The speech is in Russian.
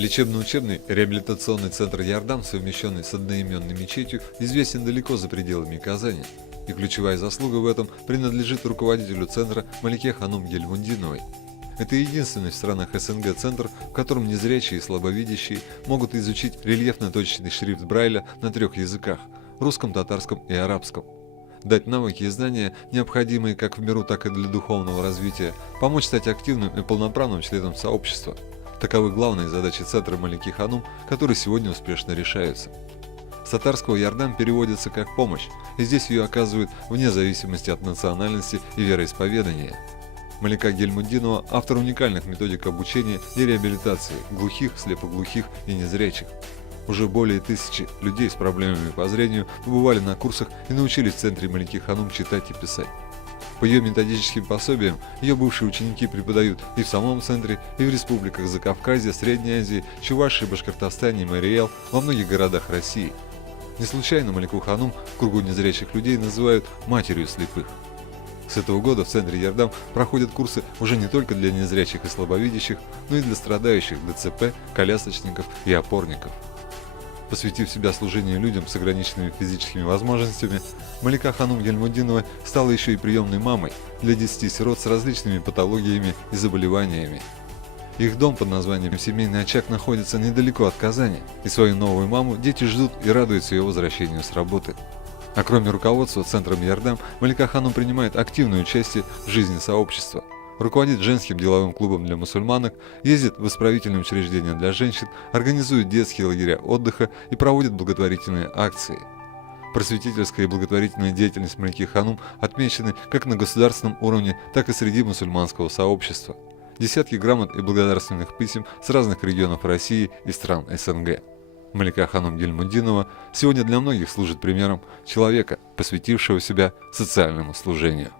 Лечебно-учебный реабилитационный центр «Ярдам», совмещенный с одноименной мечетью, известен далеко за пределами Казани. И ключевая заслуга в этом принадлежит руководителю центра Малике Ханум Гельмундиновой. Это единственный в странах СНГ центр, в котором незрячие и слабовидящие могут изучить рельефно-точечный шрифт Брайля на 3 языках – русском, татарском и арабском. Дать навыки и знания, необходимые как в миру, так и для духовного развития, помочь стать активным и полноправным членом сообщества. Таковы главные задачи центра Малики Ханум, которые сегодня успешно решаются. С татарского «Ярдам» переводится как «помощь», и здесь ее оказывают вне зависимости от национальности и вероисповедания. Малика Гельмундинова – автор уникальных методик обучения и реабилитации глухих, слепоглухих и незрячих. Уже более 1000 людей с проблемами по зрению побывали на курсах и научились в центре Малики Ханум читать и писать. По ее методическим пособиям ее бывшие ученики преподают и в самом центре, и в республиках Закавказья, Средней Азии, Чувашии, Башкортостане, Мариэл, во многих городах России. Не случайно Малику Ханум в кругу незрячих людей называют «матерью слепых». С этого года в центре «Ярдам» проходят курсы уже не только для незрячих и слабовидящих, но и для страдающих ДЦП, колясочников и опорников. Посвятив себя служению людям с ограниченными физическими возможностями, Малика Ханум Гельмундинова стала еще и приемной мамой для 10 сирот с различными патологиями и заболеваниями. Их дом под названием «Семейный очаг» находится недалеко от Казани, и свою новую маму дети ждут и радуются ее возвращению с работы. А кроме руководства центром «Ярдам», Малика Ханум принимает активное участие в жизни сообщества. Руководит женским деловым клубом для мусульманок, ездит в исправительные учреждения для женщин, организует детские лагеря отдыха и проводит благотворительные акции. Просветительская и благотворительная деятельность Малики Ханум отмечены как на государственном уровне, так и среди мусульманского сообщества. Десятки грамот и благодарственных писем с разных регионов России и стран СНГ. Малика Ханум Гельмундинова сегодня для многих служит примером человека, посвятившего себя социальному служению.